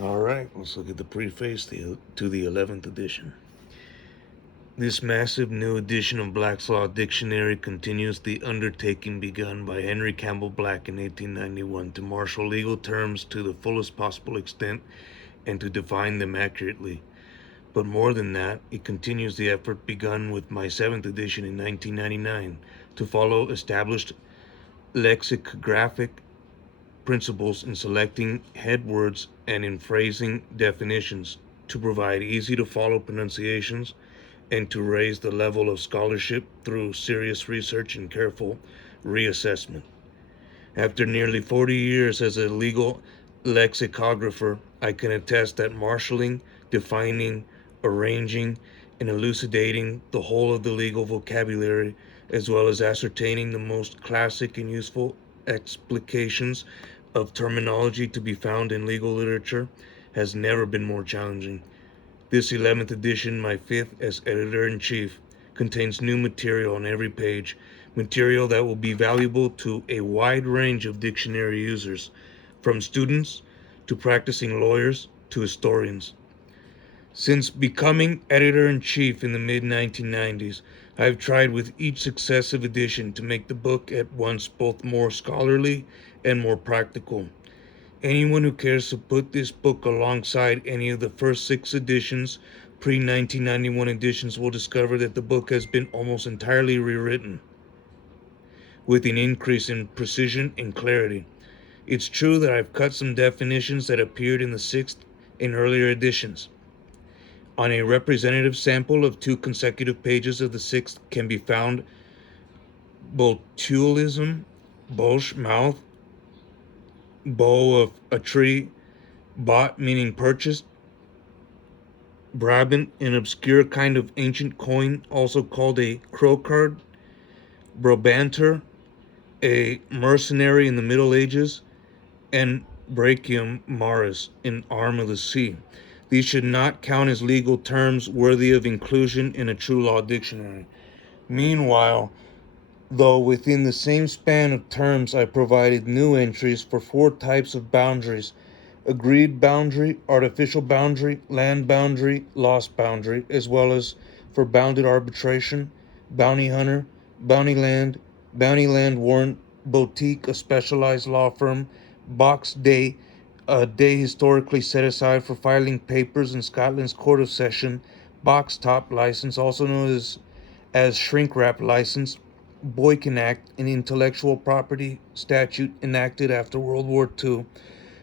All right, let's look at the preface to the 11th edition. This massive new edition of Black's Law Dictionary continues the undertaking begun by Henry Campbell Black in 1891 to marshal legal terms to the fullest possible extent and to define them accurately. But more than that, it continues the effort begun with my 7th edition in 1999 to follow established lexicographic principles in selecting head words and in phrasing definitions to provide easy to follow pronunciations and to raise the level of scholarship through serious research and careful reassessment. After nearly 40 years as a legal lexicographer, I can attest that marshaling, defining, arranging, and elucidating the whole of the legal vocabulary, as well as ascertaining the most classic and useful explications of terminology to be found in legal literature, has never been more challenging. This 11th edition, my 5th as editor-in-chief, contains new material on every page, material that will be valuable to a wide range of dictionary users, from students to practicing lawyers to historians. Since becoming editor-in-chief in the mid-1990s, I have tried with each successive edition to make the book at once both more scholarly and more practical. Anyone who cares to put this book alongside any of the first 6 editions, pre-1991 editions, will discover that the book has been almost entirely rewritten, with an increase in precision and clarity. It's true that I've cut some definitions that appeared in the 6th and earlier editions. On a representative sample of 2 consecutive pages of the 6th can be found botulism, Bolsh, mouth, bow of a tree, bought meaning purchased, Brabant, an obscure kind of ancient coin, also called a crocard, Brabanter, a mercenary in the Middle Ages, and Brachium Maris, an arm of the sea. These should not count as legal terms worthy of inclusion in a true law dictionary. Meanwhile, though within the same span of terms, I provided new entries for 4 types of boundaries: agreed boundary, artificial boundary, land boundary, lost boundary, as well as for bounded arbitration, bounty hunter, bounty land warrant, boutique, a specialized law firm, box day, a day historically set aside for filing papers in Scotland's Court of Session, box top license, also known as shrink wrap license, Boykin Act, an intellectual property statute enacted after World War II,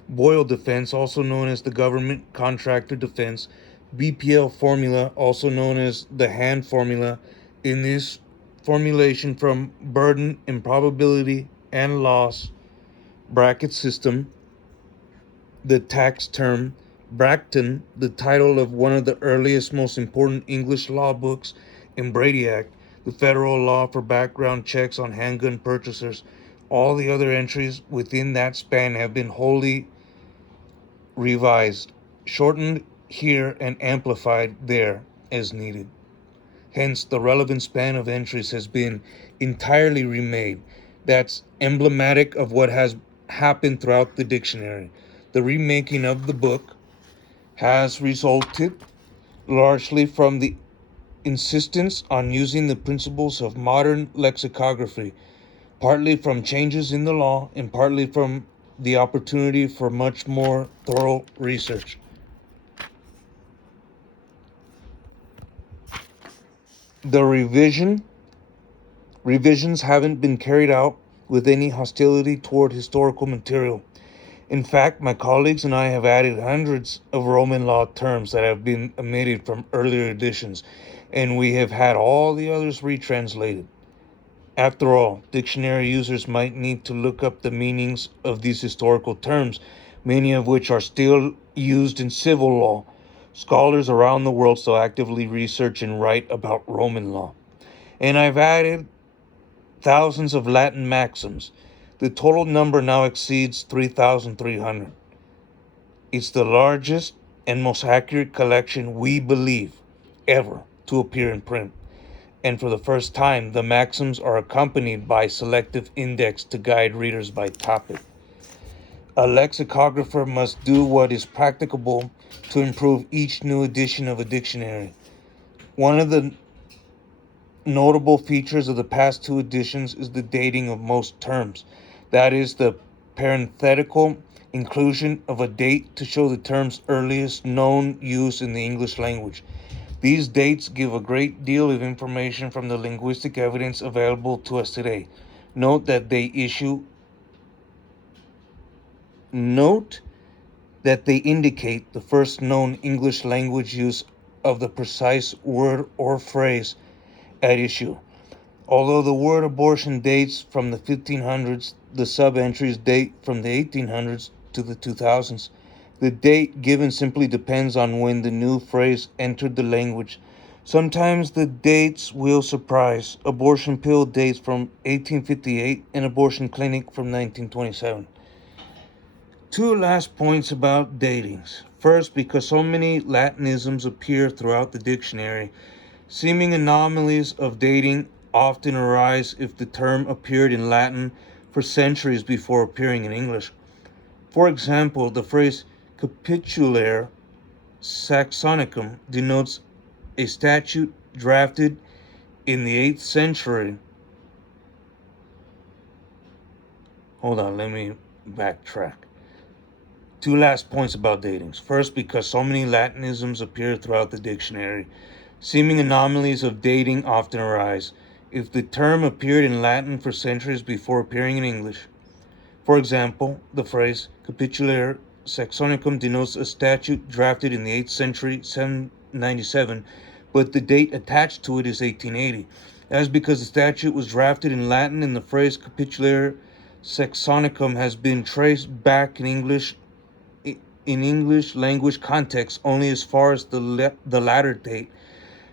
Boyle defense, also known as the government contractor defense, BPL formula, also known as the hand formula. In this formulation from burden, improbability, and loss bracket system, the tax term, Bracton, the title of one of the earliest, most important English law books, and Brady Act, the federal law for background checks on handgun purchasers. All the other entries within that span have been wholly revised, shortened here, and amplified there as needed. Hence, the relevant span of entries has been entirely remade. That's emblematic of what has happened throughout the dictionary. The remaking of the book has resulted largely from the insistence on using the principles of modern lexicography, partly from changes in the law and partly from the opportunity for much more thorough research. The revisions haven't been carried out with any hostility toward historical material. In fact, my colleagues and I have added hundreds of Roman law terms that have been omitted from earlier editions, and we have had all the others retranslated. After all, dictionary users might need to look up the meanings of these historical terms, many of which are still used in civil law. Scholars around the world still actively research and write about Roman law. And I've added thousands of Latin maxims. The total number now exceeds 3,300. It's the largest and most accurate collection, we believe, ever to appear in print. And for the first time, the maxims are accompanied by selective index to guide readers by topic. A lexicographer must do what is practicable to improve each new edition of a dictionary. One of the notable features of the past two editions is the dating of most terms. That is, the parenthetical inclusion of a date to show the term's earliest known use in the English language. These dates give a great deal of information from the linguistic evidence available to us today. Note that they indicate the first known English language use of the precise word or phrase at issue. Although the word abortion dates from the 1500s, the sub-entries date from the 1800s to the 2000s. The date given simply depends on when the new phrase entered the language. Sometimes the dates will surprise. Abortion pill dates from 1858 and abortion clinic from 1927. Two last points about datings. First, because so many Latinisms appear throughout the dictionary, seeming anomalies of dating often arise if the term appeared in Latin for centuries before appearing in English. For example, the phrase capitulare Saxonicum denotes a statute drafted in the 8th century. Hold on, let me backtrack. Two last points about datings. First, because so many Latinisms appear throughout the dictionary, seeming anomalies of dating often arise if the term appeared in Latin for centuries before appearing in English. For example, the phrase capitulare Saxonicum denotes a statute drafted in the 8th century, 797, but the date attached to it is 1880. That is because the statute was drafted in Latin and the phrase capitulare Saxonicum has been traced back in English language context only as far as the latter date.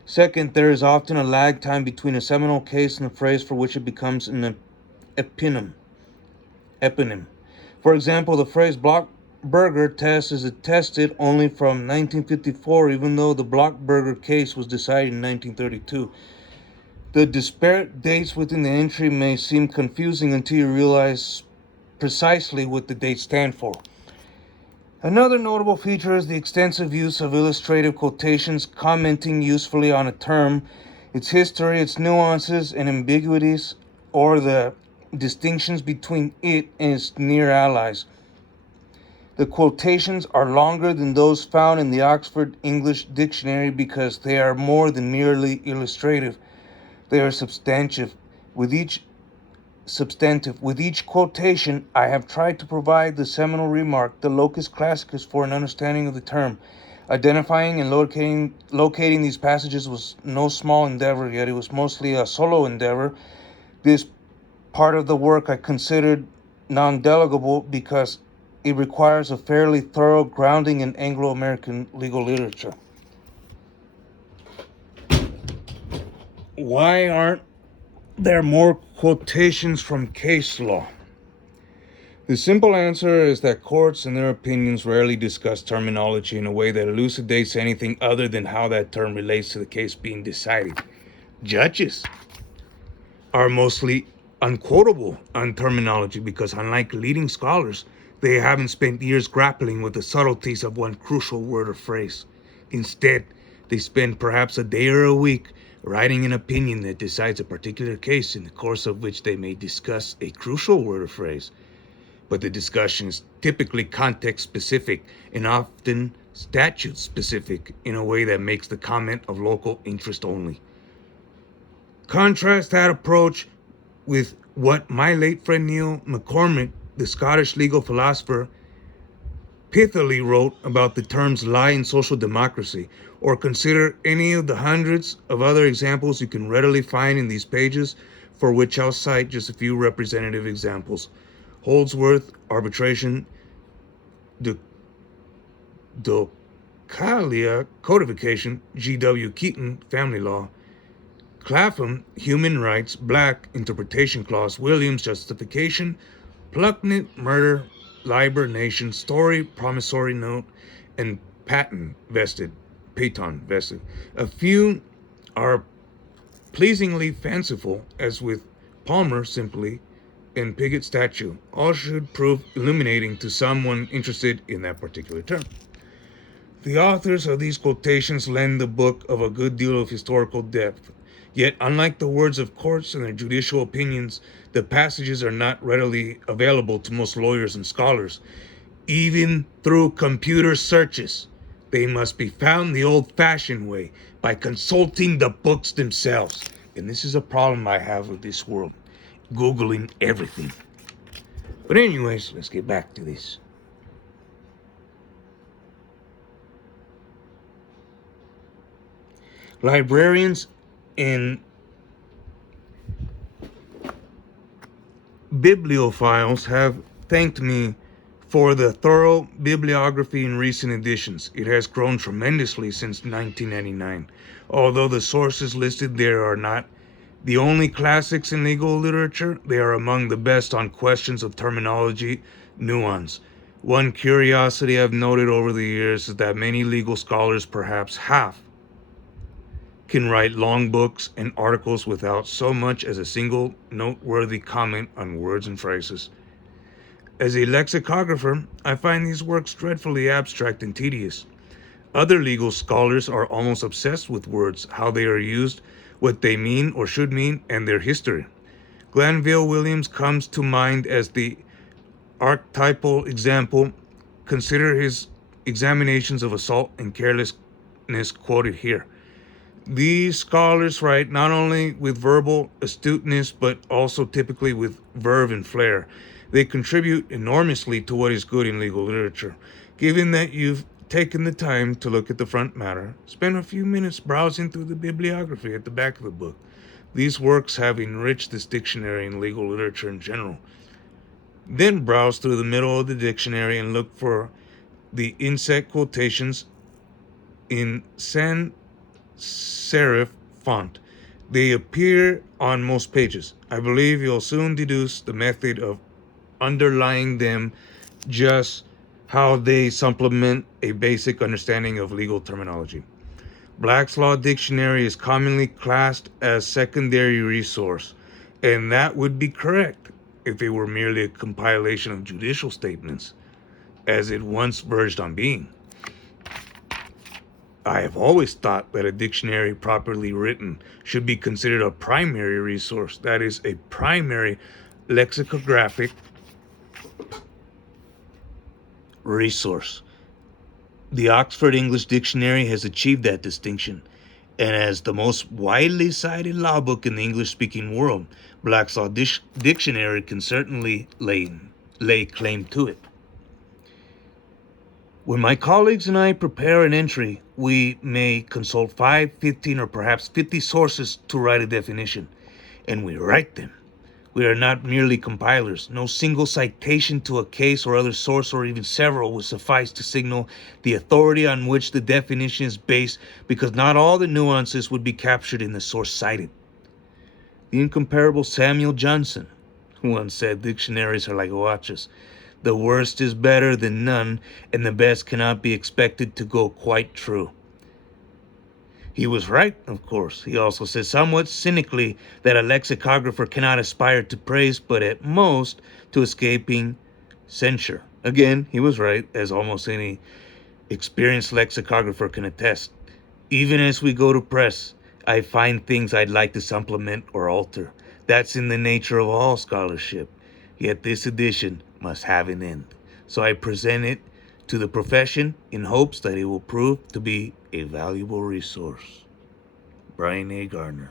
Second, there is often a lag time between a seminal case and the phrase for which it becomes an eponym. For example, the phrase Blockburger test is attested only from 1954, even though the Blockburger case was decided in 1932. The disparate dates within the entry may seem confusing until you realize precisely what the dates stand for. Another notable feature is the extensive use of illustrative quotations commenting usefully on a term, its history, its nuances and ambiguities, or the distinctions between it and its near allies. The quotations are longer than those found in the Oxford English Dictionary because they are more than merely illustrative. They are substantive. With each quotation, I have tried to provide the seminal remark, the locus classicus, for an understanding of the term. Identifying and locating these passages was no small endeavor, yet it was mostly a solo endeavor. This part of the work I considered non-delegable because it requires a fairly thorough grounding in Anglo-American legal literature. Why aren't there are more quotations from case law? The simple answer is that courts, in their opinions, rarely discuss terminology in a way that elucidates anything other than how that term relates to the case being decided. Judges are mostly unquotable on terminology because, unlike leading scholars, they haven't spent years grappling with the subtleties of one crucial word or phrase. Instead, they spend perhaps a day or a week writing an opinion that decides a particular case, in the course of which they may discuss a crucial word or phrase. But the discussion is typically context-specific and often statute-specific in a way that makes the comment of local interest only. Contrast that approach with what my late friend Neil McCormick, the Scottish legal philosopher, pithily wrote about the terms lie and social democracy, or consider any of the hundreds of other examples you can readily find in these pages, for which I'll cite just a few representative examples. Holdsworth, arbitration, Docalia, codification, G.W. Keaton, family law, Clapham, human rights, Black, interpretation clause, Williams, justification, Plucknett, murder, Liber, nation, Story, promissory note, and Paton vested. A few are pleasingly fanciful, as with Palmer, simply and Pigot statue all should prove illuminating to someone interested in that particular term. The authors of these quotations lend the book of a good deal of historical depth. Yet, unlike the words of courts and their judicial opinions, the passages are not readily available to most lawyers and scholars. Even through computer searches, they must be found the old-fashioned way, by consulting the books themselves. And this is a problem I have with this world, Googling everything. But anyways, let's get back to this. Librarians and bibliophiles have thanked me for the thorough bibliography in recent editions. It has grown tremendously since 1999. Although the sources listed there are not the only classics in legal literature, they are among the best on questions of terminology, nuance. One curiosity I've noted over the years is that many legal scholars, perhaps half, can write long books and articles without so much as a single noteworthy comment on words and phrases. As a lexicographer, I find these works dreadfully abstract and tedious. Other legal scholars are almost obsessed with words, how they are used, what they mean or should mean, and their history. Glanville Williams comes to mind as the archetypal example. Consider his examinations of assault and carelessness quoted here. These scholars write not only with verbal astuteness, but also typically with verve and flair. They contribute enormously to what is good in legal literature. Given that you've taken the time to look at the front matter, spend a few minutes browsing through the bibliography at the back of the book. These works have enriched this dictionary and legal literature in general. Then browse through the middle of the dictionary and look for the inset quotations in sans serif font. They appear on most pages. I believe you'll soon deduce the method of underlying them, just how they supplement a basic understanding of legal terminology. Black's Law Dictionary is commonly classed as secondary resource, and that would be correct if it were merely a compilation of judicial statements, as it once verged on being. I have always thought that a dictionary properly written should be considered a primary resource, that is, a primary lexicographic resource. The Oxford English Dictionary has achieved that distinction, and as the most widely cited law book in the English-speaking world, Black's Law Dictionary can certainly lay claim to it. When my colleagues and I prepare an entry, we may consult 5, 15, or perhaps 50 sources to write a definition, and we write them. We are not merely compilers. No single citation to a case or other source, or even several, will suffice to signal the authority on which the definition is based, because not all the nuances would be captured in the source cited. The incomparable Samuel Johnson once said dictionaries are like watches. The worst is better than none, and the best cannot be expected to go quite true. He was right, of course. He also said somewhat cynically that a lexicographer cannot aspire to praise, but at most to escaping censure. Again, he was right, as almost any experienced lexicographer can attest. Even as we go to press, I find things I'd like to supplement or alter. That's in the nature of all scholarship. Yet this edition must have an end. So I present it to the profession in hopes that it will prove to be a valuable resource. Brian A. Gardner.